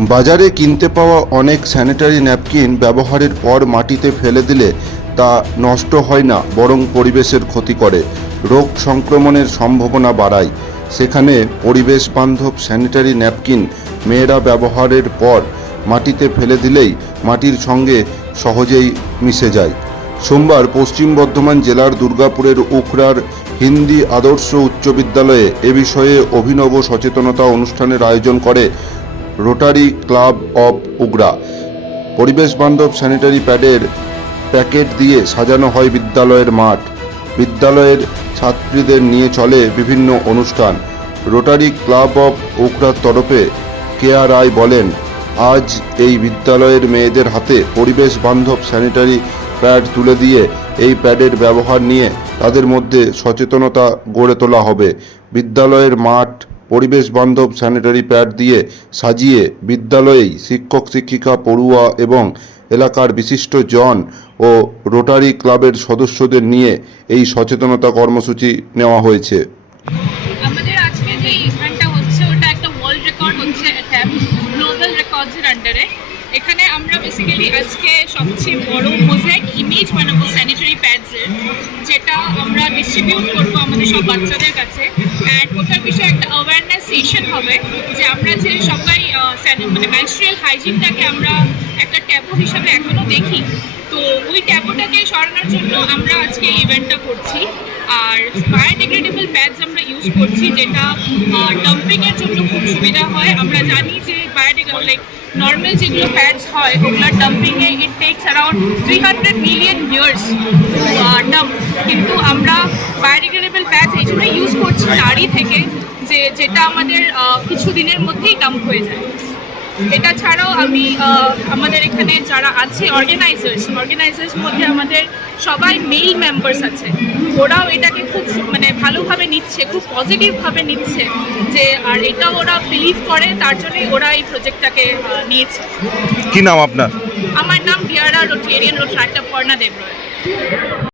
বাজারে কিনতে পাওয়া অনেক স্যানিটারি ন্যাপকিন ব্যবহারের পর মাটিতে ফেলে দিলে তা নষ্ট হয় না, বরং পরিবেশের ক্ষতি করে। রোগ সংক্রমণের সম্ভাবনা বাড়ায়। সেখানে পরিবেশ বান্ধব স্যানিটারি ন্যাপকিন মেয়েরা ব্যবহারের পর মাটিতে ফেলে দিলেই মাটির সঙ্গে সহজেই মিশে যায়। সোমবার পশ্চিম বর্ধমান জেলার দুর্গাপুরের উখড়ার হিন্দি আদর্শ উচ্চ বিদ্যালয়ে এ বিষয়ে অভিনব সচেতনতা অনুষ্ঠানের আয়োজন করে রোটারি ক্লাব অব উগরা পরিবেশ বান্ধব স্যানিটারি প্যাডের প্যাকেট দিয়ে সাজানো হয় বিদ্যালয়ের মাঠ। বিদ্যালয়ের ছাত্রীদের নিয়ে চলে বিভিন্ন অনুষ্ঠান। রোটারি ক্লাব অব উকরার তরফে কেয়া রায় বলেন, আজ এই বিদ্যালয়ের মেয়েদের হাতে পরিবেশ বান্ধব স্যানিটারি প্যাড তুলে দিয়ে এই প্যাডের ব্যবহার নিয়ে তাদের মধ্যে সচেতনতা গড়ে তোলা হবে। বিদ্যালয়ের মাঠ পরিবেশ বান্ধব স্যানিটারি প্যাড দিয়ে সাজিয়ে বিদ্যালয়েই শিক্ষক, শিক্ষিকা, পড়ুয়া এবং এলাকার বিশিষ্ট জন ও রোটারি ক্লাবের সদস্যদের নিয়ে এই সচেতনতা কর্মসূচি নেওয়া হয়েছে। এখানে আমরা বেসিক্যালি আজকে সবচেয়ে বড় মোজাইক ইমেজ বানাবো স্যানিটারি প্যাডসের যেটা আমরা ডিস্ট্রিবিউট করব আমাদের সব বাচ্চাদের কাছে। অ্যান্ড ওটার বিষয়ে একটা অ্যাওয়ারনেস সেশন হবে যে আমরা যে সবাই মানে ম্যানস্ট্রিয়াল হাইজিনটাকে আমরা একটা ট্যাবু হিসাবে এখনও দেখি। তো ওই ট্যাবুটাকে সরানোর জন্য আমরা আজকে ইভেন্টটা করছি। আর বায়োডিগ্রেডেবল প্যাডস আমরা ইউজ করছি, যেটা ডাম্পিং এর জন্য খুব সুবিধা হয়। আমরা জানি যে বায়োডিগ্রেডেবল লাইক নর্মাল যেগুলো প্যাডস হয় ওগুলো dumping A it takes around three hundred million years dump কিন্তু আমরা বায়োডিগ্রেডেবল নারী থেকে যে যেটা আমাদের কিছু দিনের মধ্যেই ডাম্প হয়ে যায়। এটা ছাড়াও আমি আমাদের এখানে যারা আছে অর্গানাইজার্স অর্গানাইজার্স মধ্যে আমাদের সবাই মেল মেম্বার্স আছে। ওরাও এটাকে খুব মানে ভালোভাবে নিচ্ছে খুব পজিটিভভাবে নিচ্ছে যে আর এটা ওরা বিলিভ করে তার জন্যই ওরা এই প্রজেক্টটাকে নিয়েছে। কি নাম আপনার? আমার নাম ডিয়ারা রোটেরিয়ান রোট্রাক্টা পর্ণা দেবরয়